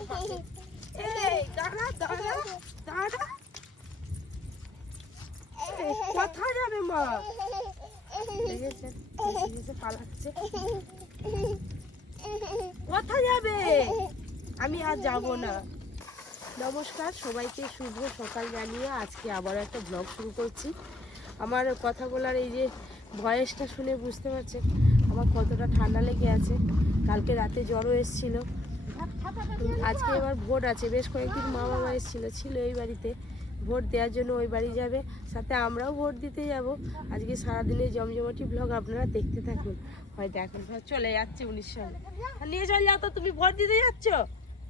এই দাঁড়া দাঁড়া দাঁড়া, কোথায় যাবে মা? দেখেছেন পালাচ্ছে, কোথায় যাবে? আমি আর যাব না। নমস্কার সবাইকে, শুভ সকাল জানিয়ে আজকে আবার একটা ব্লগ শুরু করছি। আমার কথা বলার এই যে ভয়েসটা শুনে বুঝতে পারছেন আমার কতটা ঠান্ডা লেগে আছে। কালকে রাতে জ্বরও এসেছিল। আজকে এবার ভোট আছে, বেশ কয়েকদিন মা বাবা ছিল এই বাড়িতে ভোট দেওয়ার জন্য, ওই বাড়ি যাবে, সাথে আমরাও ভোট দিতে যাব। আজকে সারাদিনের জমজমাটি ব্লগ আপনারা দেখতে থাকুন, হয়তো এখন চলে যাচ্ছে 19 সালে। নিয়ে চল যাও তো, তুমি ভোট দিতে যাচ্ছ?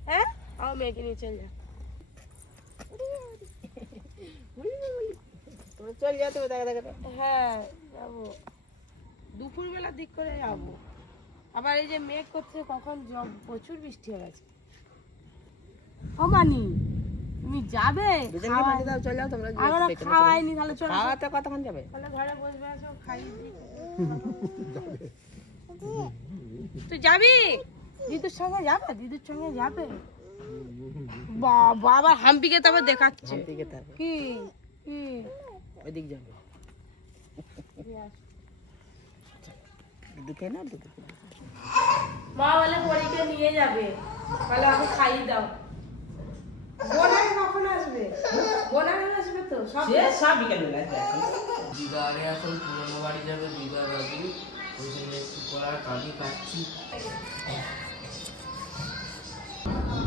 হ্যাঁ, আমার মেয়েকে নিয়ে চল যাও। চল যাও তো, দেখা দেখা। হ্যাঁ যাবো, দুপুরবেলার দিক করে যাবো। আবার এই যে মেঘ করছে, কখন প্রচুর বৃষ্টি হয়ে গেছে। ও মানি, তুমি যাবে? খাওয়াইনি, তাহলে চলো। খাওয়াতে কতক্ষণ যাবে? তাহলে ঘরে বসবে, আছো খাইয়ে দিই। তুই যাবি? দিদুর সঙ্গে যাবে? দিদুর সঙ্গে যাবে? বাবা আবার হাম্পিকে তবে দেখাচ্ছে। কি কি ওইদিক যাবে? মা বলে পরীকে নিয়ে যাবে, বলে আমি খাইয়ে দাও। বোনারে কখন আসবে? বোনারে আসবে তো সব বিকেলবেলা আসবে। দিদা আগে এখন পুরোনো বাড়ি যাবে, দিদা দাদু ওই জন্য একটু করার কাজই কাটছি।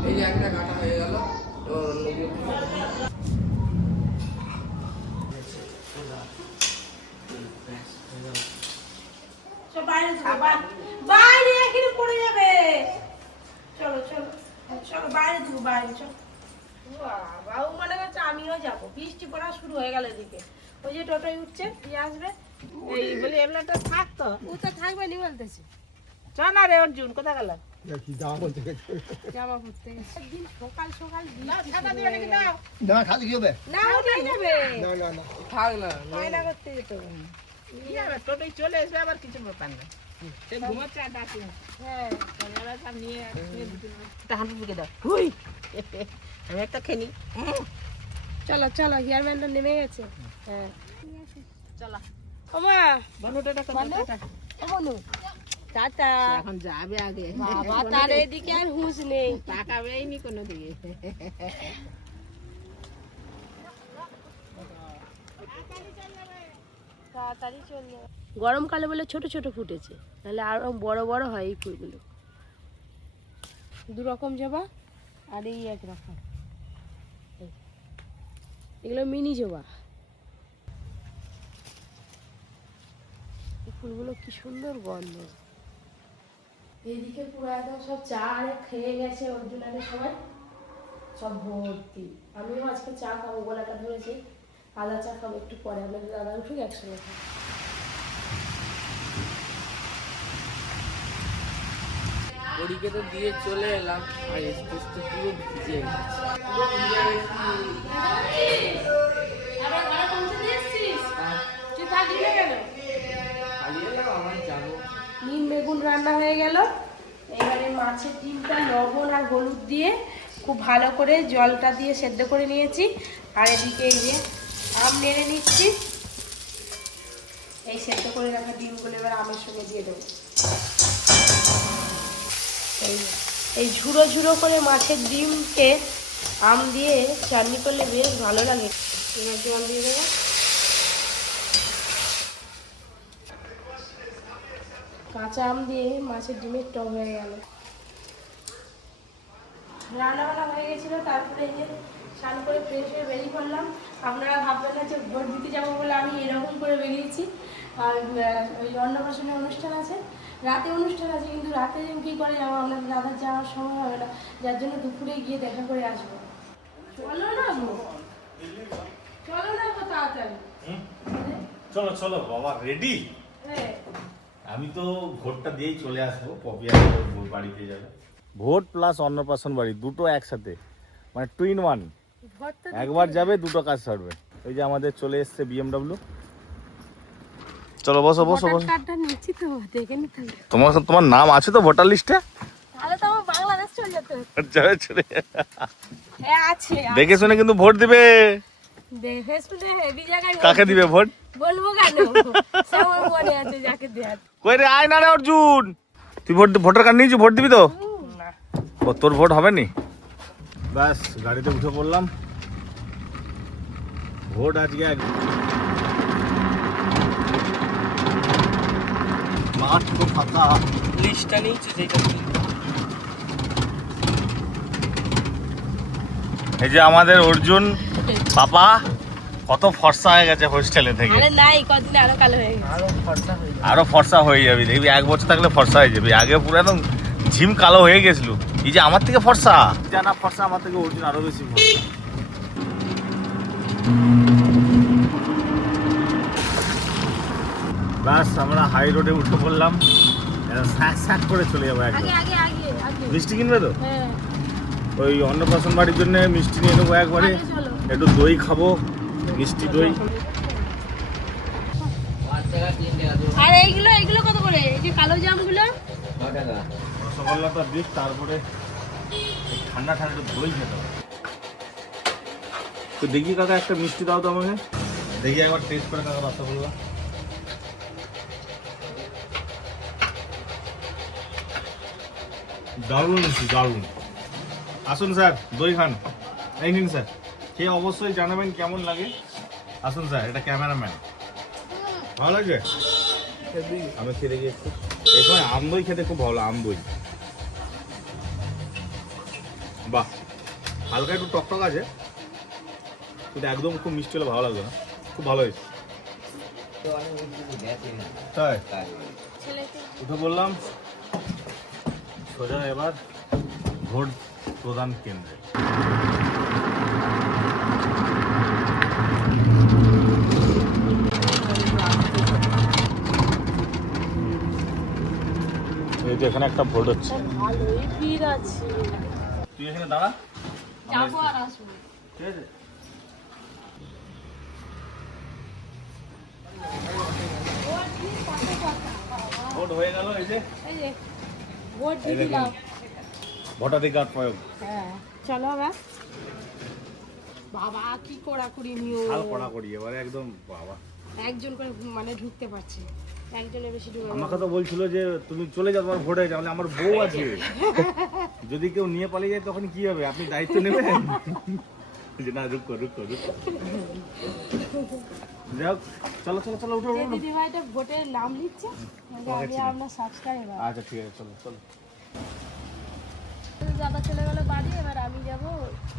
এই যে একটা কাটা হয়ে গেল, তো বাইরে এখানে পড়ে যাবে। চলো চলো চলো, বাইরে দেবো, বাইরে চলো। বাবু মনে করছে আমিও যাবো, বৃষ্টি পড়া শুরু হয়ে গেল এদিকে। ওই যে টোটোয় উঠছে, দিয়ে আসবে। এই বলে এমলাটা থাকতো, ও তো থাকবে নি বলতেছে। চ না রে অর্জুন, কোথায় গেল? জামা পরতে গেছে। একদিন সকাল সকাল ছাতা দিবে নাকি? দাও না, খালি কি হবে? না উঠে যাবে। না না না থাক না, না করতে যেত। টোটোয় চলে আসবে, আবার কিছু ব্যাপার না। সে ঘুমাচ্ছে আর ডাকি। হ্যাঁ, সব নিয়ে হাঁটু ঢুকে দাও। হুই, আমি একটা খেলি। চলো চলো, হেয়ারম্যানটা নেমে গেছে। হ্যাঁ চলো। ওমা বনু, টাটা টাটা। বনু টাটা। এখন যাবে আগে বাবা, তার এদিকে আর হুঁশ নেই, তাকাবেই নি কোনো দিকে। তাড়াতাড়ি চলে। গরমকালে বলে ছোট ছোট ফুটেছে, তাহলে আরো বড় বড় হয় এই ফুলগুলো। দু রকম জবা আর এই একরকম, এগুলো মিনি জবা। এই ফুলগুলো কি সুন্দর গন্ধ। এইদিকে পুরো একদম সব চা আরে খেয়ে গেছে, অর্জুন আরে সবাই সব ভর্তি। আমিও আজকে চা খাবো, গলাটা ধরেছি। আদা চা খাবো একটু পরে, আমাদের দাদা উঠুক একসঙ্গে খাবো। পরীকে তো দিয়ে চলে এলাম, আর স্পেস তো পুরো ভিজে গেছে। নিম বেগুন রান্না হয়ে গেল। এবারে মাছের ডিমটা লবণ আর হলুদ দিয়ে খুব ভালো করে জলটা দিয়ে সেদ্ধ করে নিয়েছি। আর এদিকে এই যে আম নেড়ে নিচ্ছি। এই সেদ্ধ করে রাখা ডিমগুলো এবার আমের সঙ্গে দিয়ে দেবো। এই ঝুড়ো ঝুড়ো করে মাছের ডিমকে আম দিয়ে চাটনি করলে বেশ ভালো লাগে। এবার জল দিয়ে দেবো। কাঁচা আম দিয়ে মাছের ডিমের টক হয়ে গেল। রান্নাবান্না হয়ে গেছিলো, তারপরে এই যে স্নান করে ফ্রেশ হয়ে বেরিয়ে পড়লাম। আপনারা ভাববেন না যে ভোট দিতে যাবো বলে আমি এরকম করে বেরিয়েছি। আর ওই অন্নপ্রাশনের অনুষ্ঠান আছে, রাতে অনুষ্ঠান আছে, কিন্তু রাতে কী করে যাবো, আপনাদের দাদার যাওয়ার সময় হবে না, যার জন্য দুপুরে গিয়ে দেখা করে আসবো। চলো না চলো না গো তাড়াতাড়ি। চলো চলো বাবা, রেডি? হ্যাঁ, আমি তো ভোটটা দিয়েই চলে আসবো, পপি আর বাড়িতে যাবে। ভোট প্লাস অন্নপ্রাশন বাড়ি দুটো একসাথে, মানে টুইন ওয়ান। একবার যাবে, দুটো কাজ সারবে। ওই যে আমাদের চলে এসছে বিএমডব্লিউ। চলো বসো বসো বসো। কার্ডটা নিচ্ছি তো, দেখে নিতে হবে। তোমার নাম আছে তো ভোটার লিস্টে? তাহলে তো আমার বাংলাদেশ চলে হ্যাঁ আছে দেখে শুনে কিন্তু ভোট দিবে। দেখে শুনে হেভি জায়গায় কাকে দিবে ভোট? বলবো কেন, সবার মনে আছে যাকে দেয়ার। কই রে, আয় না রে অর্জুন, তুই ভোটার কার্ড নিয়েছিস, ভোট দিবি তো? না ও তোর ভোট হবে নি? ব্যাস গাড়িতে উঠে পড়লাম, ভোট আজকে মাঠ তো ফাঁকা। লিস্টটা নিয়েছি সেটা এই যে আমাদের অর্জুন পাপা কত ফর্সা হয়ে গেছে হোস্টেলে থেকে। আরে নাই, কতদিন আরো কালো হয়ে গেছে। আরো খরচা হয়ে যাবে। আরো ফর্সা হয়ে যাবি, দেখবি 1 বছর থাকলে ফর্সা হয়ে যাবি। আগে পুরো একদম ঝিম কালো হয়ে গেছিল। এই যে আমার থেকে ফর্সা, জানা ফর্সা, আমার থেকে অর্জুন আরো বেশি ফর্সা। বাস আমরা হাই রোডে উঠে পড়লাম, স্যাক স্যাক করে চলে যাবো একদম। আগে আগে আগে আগে মিষ্টি কিনবে তো? হ্যাঁ ওই অন্নপ্রাশন বাড়ির জন্য মিষ্টি নিয়ে নেবো একবারে, আগে চলো। একটু দই খাবো, মিষ্টি দই। 5 টাকা 3 টাকা দু আর এইগুলো এইগুলো কত করে? এই যে কালো জামগুলো 9 টাকা। রসগোল্লাটা দিস, তারপরে এই ঠান্ডা ঠান্ডা একটু দই খেতে হবে। তো দেখি কাকা একটা মিষ্টি দাও তো আমাকে, দেখি একবার টেস্ট করে কাকা রসগোল্লা। দারুণ মিষ্টি, দারুণ। আসুন স্যার, দই খান। এই নিন স্যার, খেয়ে অবশ্যই জানাবেন কেমন লাগে। আসুন স্যার, এটা ক্যামেরাম্যান। ভালো লাগছে? আমি খেতে গিয়েছি, এই সময় আম দই খেতে খুব ভালো, আম দই। বাহ, হালকা একটু টকটক আছে, কিন্তু একদম খুব মিষ্টি হলে ভালো লাগবে না। খুব ভালো হয়েছে। তো অনেক কিছু গেছে না। তাই তাই ছেলেকে উঠে বললাম, সোজা এবার ভোট প্রদান কেন্দ্রে। এই যে এখানে একটা ভোট হচ্ছে, ভালোই ভিড় আছে। তুই এখানে দাঁড়া, যাবো আর আসবো। ঠিক আছে? ভোট হয়ে গেল, এই যে এই যে ভোট এই দিয়ে দেখুন, দিলাম। ভোটাধিকার প্রয়োগ। হ্যাঁ চলো আবার। বাবা কি কড়াকড়ি নিয়ম। হাল কড়া করি এবারে একদম। বাবা, একজন করে মানে ঢুকতে পারছে, একজনের বেশি ঢুকবে না। আমাকে তো বলছিল যে তুমি চলে যাও, তোমার ভোট হয়ে যাও। আমার বউ আছে, যদি কেউ নিয়ে পালিয়ে যায় তখন কি হবে? আপনি দায়িত্ব নেবেন? যে না, রুকো রুকো রুকো। যাই হোক, চলো চলো চলো, উঠো যে উঠো। দিদিভাইটা ভোটের নাম লিখছে, আমি আমরা সাবস্ক্রাইবার। আচ্ছা ঠিক আছে, চলো চলো। দাদা চলে গেল বাড়ি, এবার আমি যাবো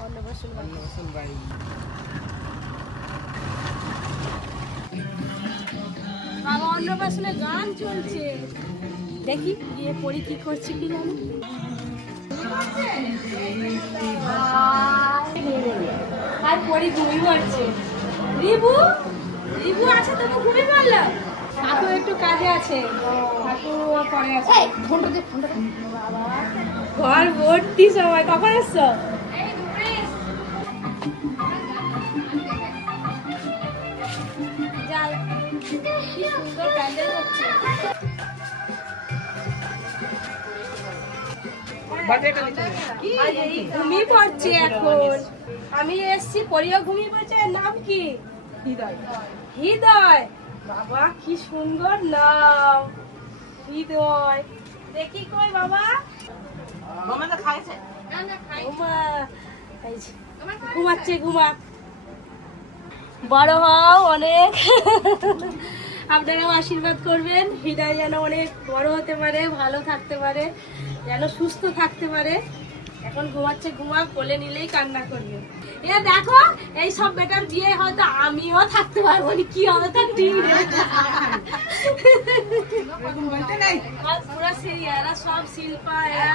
অন্নপ্রাশন বাড়ি। নতুন বাড়ি। বাবা অন্নপ্রাশনে গান চলছে, দেখি গিয়ে পড়ি কি করছে কি জানি। আর পড়ি ঘুমিয়ে পড়ছে। রিবু রিবু আছে, তুমি ঘুমিয়ে পড়লো? কাকু একটু কাজে আছে, কাকু পরে আছে। ঘর ভর্তি সবাই। কখন এসছো? যাও, কি সুন্দর প্যান্ডেল হচ্ছে। ঘুমিয়ে পড়ছে এখন। আমি এসছি, পরিও ঘুমিয়ে পড়ছে। এর নাম কি? হৃদয়। হৃদয়, বাবা কি সুন্দর নাম, হৃদয়। দেখি কই বাবা। ঘুমা, এই যে, ঘুমাচ্ছে, ঘুমা। বড় হও অনেক। আপনারাও আশীর্বাদ করবেন, হৃদয় যেন অনেক বড় হতে পারে, ভালো থাকতে পারে, যেন সুস্থ থাকতে পারে। এখন ঘুমাচ্ছে, ঘুমা, কোলে নিলেই কান্না করবে। এ দেখো, এই সব বেটার বিয়ে হয়তো আমিও থাকতে পারবো না, কি হবে তার ঠিক নেই। আর পুরো সেই এরা সব শিল্পা, এরা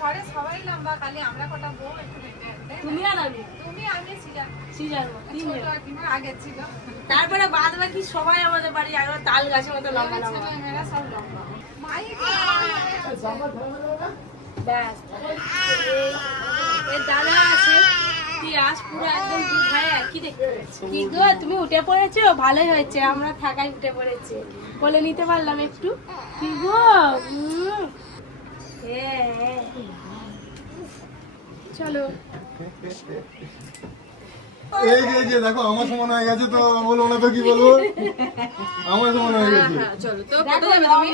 ঘরে সবাই লম্বা, খালি আমরা কটা বউ একটু হেঁটে হেঁটে। তুমি আর আমি তুমি আমি ছিলাম সিজার তিনজন। ছোট একদিনের আগে ছিল। তারপরে বাদ বাকি সবাই আমাদের বাড়ি একবার তাল গাছের মতো লম্বা লম্বা। ছেলেমেয়েরা সব লম্বা। ব্যাস, এর দাদা আছে, পিয়াস পুরো একদম দু ভাই একই দেখতে পাচ্ছি। কি গো, তুমি উঠে পড়েছো? ভালোই হয়েছে, আমরা থাকাই উঠে পড়েছি, বলে নিতে পারলাম একটু। কি গো, হ্যাঁ, চলো। এই যে দেখো আমার সমান হয়ে গেছে তো বলবো না তো কি বলবো, আমার সমান হয়ে গেছে। চলো তো কত যাবে তুমি?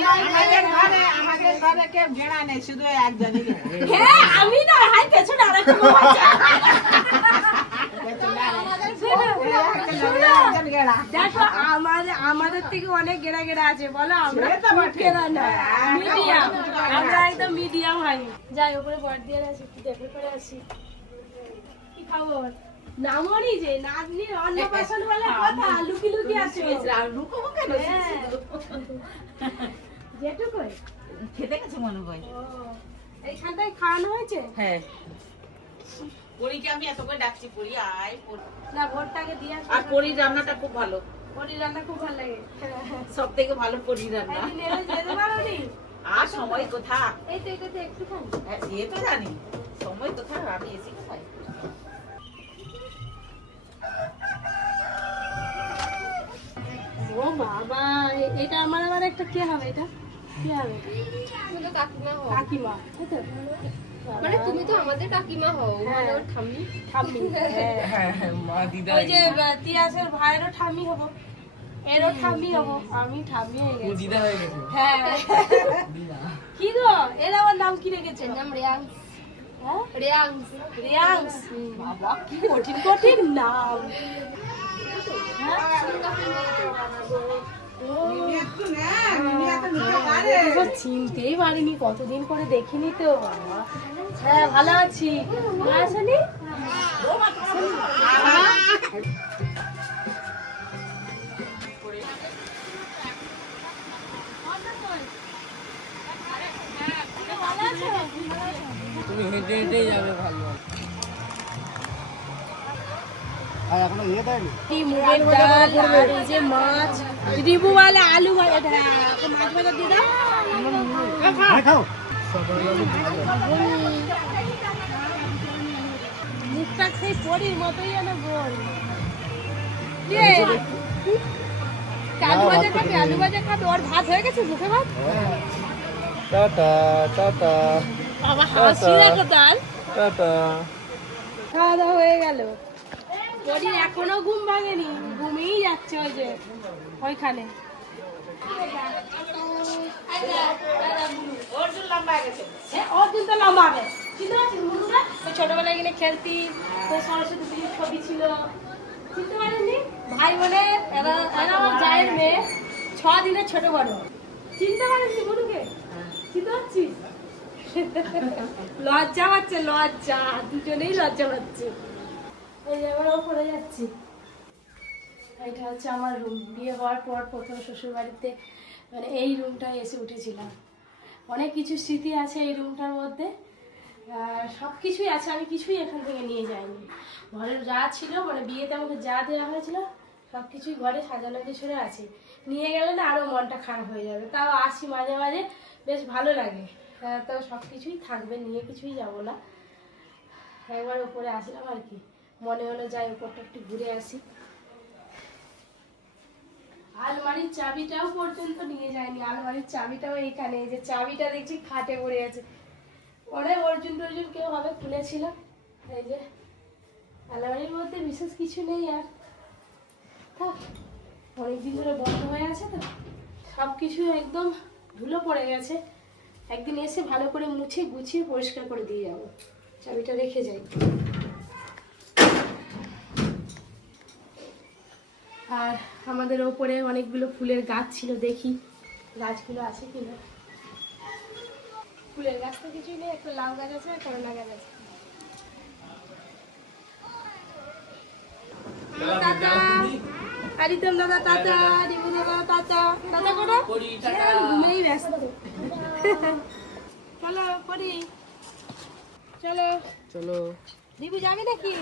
আমাদের ঘরে কেউ ঘেরা নেই, শুধু একজনই ঘেরা। হ্যাঁ আমি না, হাই পেছনে আরেকটা বউ আছে। একজন ঘেরা। দেখো আমাদের থেকে অনেক গেরা গেরা আছে, বলো আমরা গেরা না, মিডিয়াম, আমরা একদম মিডিয়াম হাই। যাই উপরে বর দিয়ে আসি, একটু দেখে করে আসি। কি খবর? নামনি যে নাতনির অন্নপ্রাশন বলে কথা, লুকি লুকি আছে। লুকোবো কেন? যেটুকুই খেতে গেছে মনে হয়। এইখানটায় খাওয়ানো হয়েছে। হ্যাঁ, পরীকে আমি এত করে ডাকছি, পরী আয়। না ভোরটাকে দিয়ে আসি। আর পরীর রান্নাটা খুব ভালো, পরির রান্না খুব ভালো লাগে। সব থেকে ভালো পরীর রান্না। একদিন এলে যেতে পারো নি? আর সময় কোথা? এই তো এটাতে একটুখানি। এ তো জানি সময় কোথা, আমি এসে কোথায়। ও বাবা, এটা আমার আবার একটা কে হবে? এটা কে হবে? তুমি তো কাকিমা হও, কাকিমা, তাই তো? মানে তুমি তো আমাদের কাকিমা হও, মানে ওর ঠাম্মি। ঠাম্মি, হ্যাঁ। মা দিদা ওই যে তিয়াসের ভাইয়েরও ঠাম্মি হবো, এরও ঠাম্মি হবো, আমি ঠাম্মি হয়ে গেছি। দিদা হয়ে গেছে। হ্যাঁ। কি গো, এর আমার নাম কি রেখেছে? এর নাম রেয়াংস। হ্যাঁ? রেয়াংস। রিয়াংস। বাবা কি কঠিন কঠিন নাম। এবার চিনতেই পারিনি, কতদিন করে দেখিনি তো বাবা। হ্যাঁ ভালো আছি। ভালো আছেনি? তুমি হেঁটে হেঁটেই যাবে ভালো। কি মুগের ডাল আর এই যে মাছ, রিবু বলে আলু ভাজা, মাছ ভাজা দিয়ে দাও। মুখটা সেই পরির মতোই যেন গোল। আলু ভাজা খাবে, আলু ভাজা খাবে। ওর ভাত হয়ে গেছে, মুখে ভাত। টাটা টাটা বাবা হাসি রাখো তার। টাটা। খাওয়া দাওয়া হয়ে গেল, পরির এখনো ঘুম ভাঙেনি, ঘুমিয়েই যাচ্ছে ওই যে ওইখানে। অর্জুন তো লম্বাবে, চিনতে পারছিস মুন্ডুটা? ওই ছোটবেলায় গেলে খেলতি, তোর সরস্বতী পুজোর ছবি ছিল, চিনতে পারেননি? ভাই বোনে এরা আমার জায়ের মেয়ে, 6 দিনের ছোট বড়। চিনতে পারিসনি মুন্ডুকে? চিনতে পারছিস? লজ্জা পাচ্ছে, লজ্জা, দুজনেই লজ্জা পাচ্ছে। এই যে আমরা ওপরে যাচ্ছি। এটা হচ্ছে আমার রুম। বিয়ে হওয়ার পর প্রথম শ্বশুর বাড়িতে মানে এই রুমটায় এসে উঠেছিলাম। অনেক কিছু স্মৃতি আছে এই রুমটার মধ্যে, সব কিছুই আছে, আমি কিছুই এখান থেকে নিয়ে যাইনি। ঘরের যা ছিল, মানে বিয়েতে আমাকে যা দেওয়া হয়েছিল সব কিছুই ঘরে সাজানো কিছু আছে। নিয়ে গেলে না আরও মনটা খারাপ হয়ে যাবে। তাও আসি মাঝে মাঝে, বেশ ভালো লাগে। তো সব কিছুই থাকবে, নিয়ে কিছুই যাব না। একবার উপরে আসলাম আর কি, মনে হলো যাই উপরটা একটু ঘুরে আসি। আলমারির চাবিটাও পর্যন্ত নিয়ে যায়নি, আলমারির চাবিটাও এইখানে। এই যে চাবিটা দেখছি খাটে পড়ে আছে, অনেক অর্জুন টর্জুন কেউ হবে খুলেছিল। এই যে আলমারির মধ্যে বিশেষ কিছু নেই আর, থাক, অনেকদিন ধরে বন্ধ হয়ে আছে তো, সব কিছু একদম ধুলো পড়ে গেছে। একদিন এসে ভালো করে মুছে গুছিয়ে পরিষ্কার করে দিয়ে যাবো। চাবিটা রেখে যাই। আর আমাদের ওপরে অনেকগুলো ফুলের গাছ ছিল, দেখি গাছগুলো আছে কিনা। ফুলের গাছ তো কিছুই নেই, একটা লাউ গাছ আছে, করলা গাছ আছে। টাটা আরিতম দাদা, টাটা রিবু দাদা, টাটা টাটা করো। ঘুমেই ব্যস্ত। চলো করি, চলো চলো। রিবু যাবে নাকি?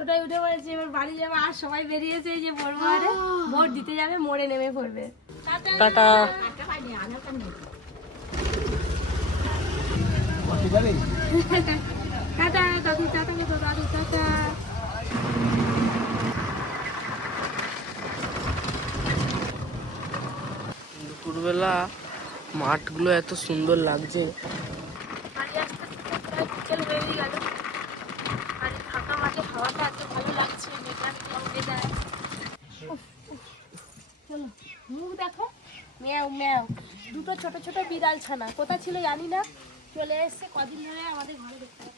ওটাই উঠে পড়েছে, এবার বাড়ি যাবে। আর সবাই বেরিয়েছে, এই যে বড় মারে ভোট দিতে যাবে, মোড়ে নেমে পড়বে। টাটা। টাটা। টাটা দাদু, টাটা কত দাদু, টাটা। দুপুরবেলা মাঠগুলো এত সুন্দর লাগছে। বাড়ি আসতে আসতে প্রায় বিকেল হয়েই গেল। আর এই ফাঁকা মাঠে হাওয়াটা এত ভালো লাগছে, ওয়েদার। চলো মুখ দেখো, ম্যাও ম্যাও। দুটো ছোট ছোট বিড়াল ছানা কোথা ছিল জানি না, চলে এসছে কদিন ধরে আমাদের ঘরে দেখতে